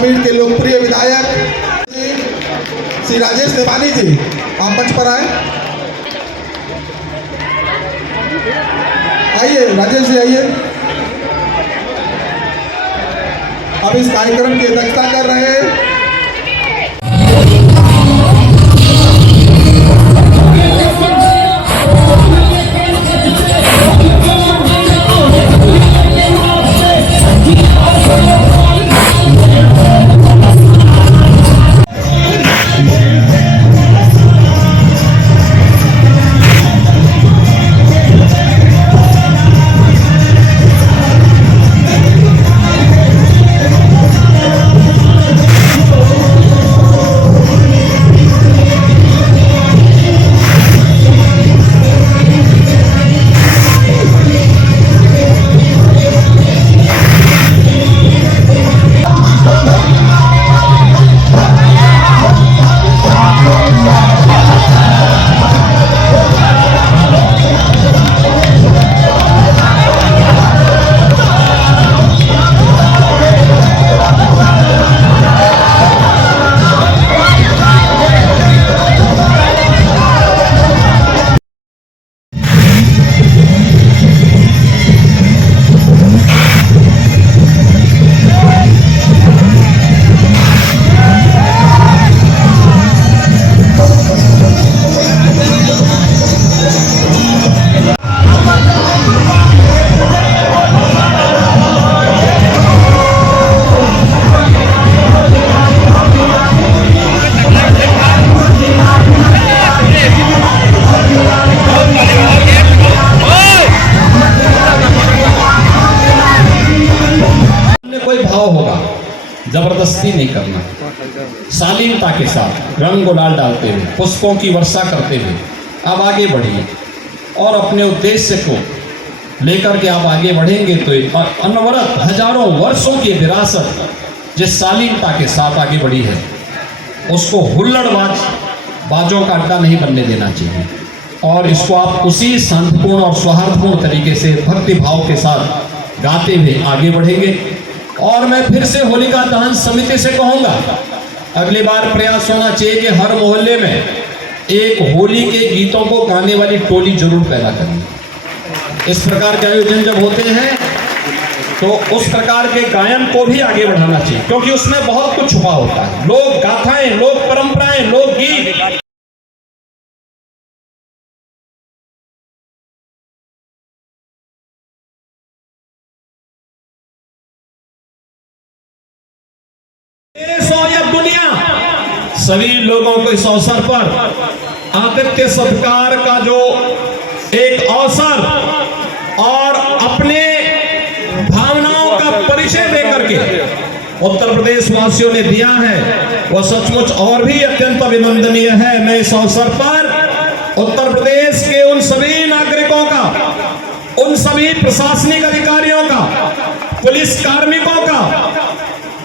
ग्रामीण के लोकप्रिय विधायक श्री राजेश देवानी जी, आप मंच पर आए। आइए राजेश जी, आइए। अब इस कार्यक्रम की अध्यक्षता कर रहे हैं होगा, जबरदस्ती नहीं करना, शालीनता के साथ रंग गुलाल डालते हुए, पुष्पों की वर्षा करते हुए आप आगे बढ़िए और अपने उद्देश्य को लेकर के आप आगे बढ़ेंगे तो अनवरत हजारों वर्षों की विरासत जिस शालीनता के साथ आगे बढ़ी है उसको बाजों का अड्डा नहीं बनने देना चाहिए और इसको आप उसी शांतिपूर्ण और सौहार्दपूर्ण तरीके से भक्ति भाव के साथ गाते हुए आगे बढ़ेंगे। और मैं फिर से होलिका दहन समिति से कहूंगा, अगली बार प्रयास होना चाहिए कि हर मोहल्ले में एक होली के गीतों को गाने वाली टोली जरूर पैदा करनी। इस प्रकार के आयोजन जब होते हैं तो उस प्रकार के गायन को भी आगे बढ़ाना चाहिए, क्योंकि उसमें बहुत कुछ छुपा होता है। लोक गाथाएं, लोक परंपराएं, लोक गीत देश और या दुनिया, सभी लोगों को इस अवसर पर आतिथ्य सत्कार का जो एक अवसर और अपने भावनाओं का परिचय देकर के उत्तर प्रदेश वासियों ने दिया है, वह सचमुच और भी अत्यंत अभिनंदनीय है। मैं इस अवसर पर उत्तर प्रदेश के उन सभी नागरिकों का, उन सभी प्रशासनिक अधिकारियों का, पुलिस कार्मिकों का,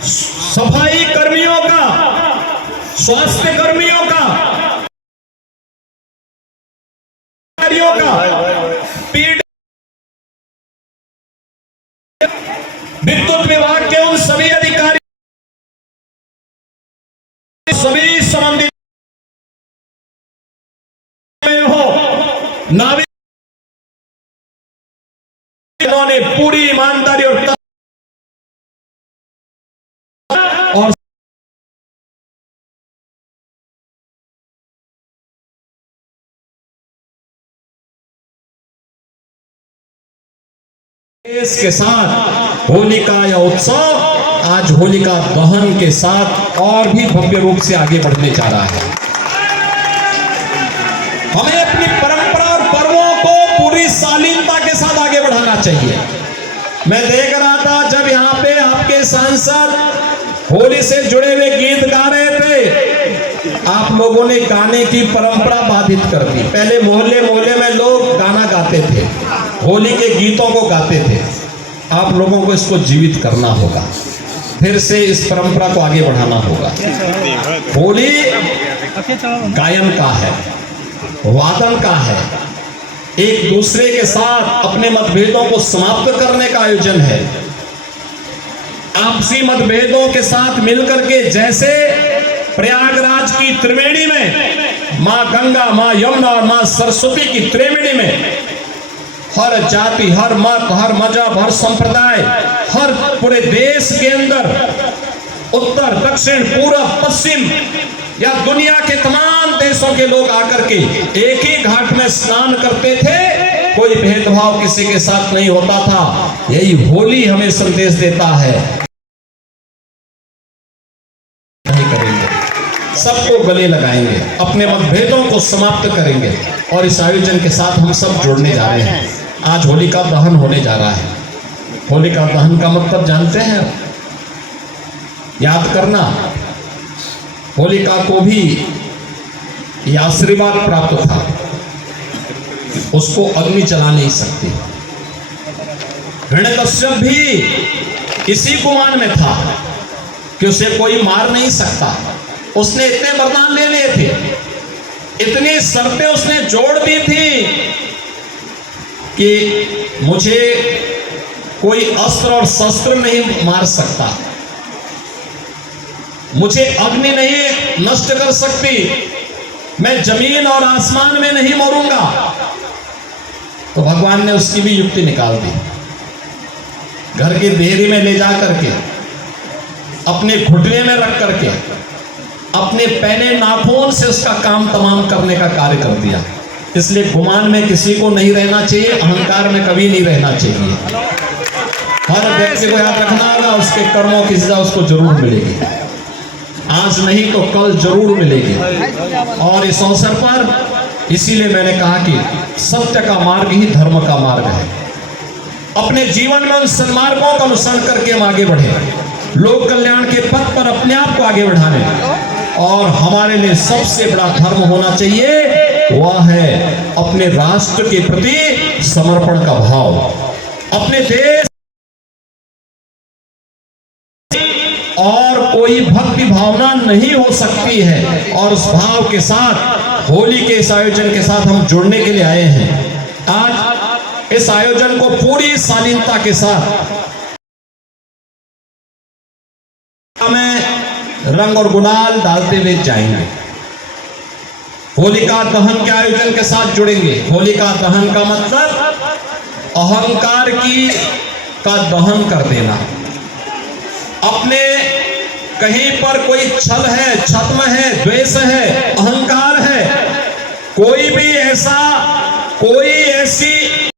सफाई कर्मियों का, स्वास्थ्य कर्मियों का, विद्युत विभाग के उन सभी अधिकारी, सभी संबंधित हो, नाविक ने पूरी ईमानदारी और देश के साथ होलिका या उत्सव आज होलिका दहन के साथ और भी भव्य रूप से आगे बढ़ने जा रहा है। हमें अपनी परंपरा और पर्वों को पूरी शालीनता के साथ आगे बढ़ाना चाहिए। मैं देख रहा था जब यहाँ पे आपके सांसद होली से जुड़े हुए गीत गा रहे थे, आप लोगों ने गाने की परंपरा बाधित कर दी। पहले मोहल्ले मोहल्ले में लोग गाना गाते थे, होली के गीतों को गाते थे। आप लोगों को इसको जीवित करना होगा, फिर से इस परंपरा को आगे बढ़ाना होगा। होली गायन का है, वादन का है, एक दूसरे के साथ अपने मतभेदों को समाप्त करने का आयोजन है। आपसी मतभेदों के साथ मिलकर के जैसे प्रयागराज की त्रिवेणी में मां गंगा, मां यमुना और मां सरस्वती की त्रिवेणी में हर जाति, हर मत, हर मजहब, हर संप्रदाय, हर पूरे देश के अंदर उत्तर, दक्षिण, पूर्व, पश्चिम या दुनिया के तमाम देशों के लोग आकर के एक ही घाट में स्नान करते थे। कोई भेदभाव किसी के साथ नहीं होता था। यही होली हमें संदेश देता है। नहीं करेंगे, सबको गले लगाएंगे, अपने मतभेदों को समाप्त करेंगे और इस आयोजन के साथ हम सब जुड़ने जा रहे हैं। आज होलिका दहन होने जा रहा है। होलिका दहन का मतलब जानते हैं? याद करना। होलिका को भी यह आशीर्वाद प्राप्त था, उसको अग्नि जला नहीं सकती। हिरण्यकश्यप भी इसी गुमान में था कि उसे कोई मार नहीं सकता। उसने इतने वरदान ले लिए थे, इतनी शर्तें उसने जोड़ दी थी कि मुझे कोई अस्त्र और शस्त्र नहीं मार सकता, मुझे अग्नि नहीं नष्ट कर सकती, मैं जमीन और आसमान में नहीं मरूंगा। तो भगवान ने उसकी भी युक्ति निकाल दी। घर की देहरी में ले जा करके, अपने घुटने में रख करके, अपने पैने नाखून से उसका काम तमाम करने का कार्य कर दिया। इसलिए गुमान में किसी को नहीं रहना चाहिए, अहंकार में कभी नहीं रहना चाहिए। हर व्यक्ति को याद रखना होगा, उसके कर्मों की सजा उसको जरूर मिलेगी। आज नहीं तो कल जरूर मिलेगी। और इस अवसर पर इसीलिए मैंने कहा कि सत्य का मार्ग ही धर्म का मार्ग है। अपने जीवन में उन सन्मार्गों का अनुसरण करके हम आगे बढ़े, लोक कल्याण के पथ पर अपने आप को आगे बढ़ाने। और हमारे लिए सबसे बड़ा धर्म होना चाहिए, वह है अपने राष्ट्र के प्रति समर्पण का भाव। अपने देश और कोई भक्ति भावना नहीं हो सकती है। और उस भाव के साथ होली के इस आयोजन के साथ हम जुड़ने के लिए आए हैं। आज इस आयोजन को पूरी शालीनता के साथ हमें रंग और गुलाल डालते हुए जाएंगे। होलिका दहन के आयोजन के साथ जुड़ेंगे। होलिका दहन का मतलब अहंकार का दहन कर देना। अपने कहीं पर कोई छल है, छद्म है, द्वेष है, अहंकार है, कोई भी ऐसी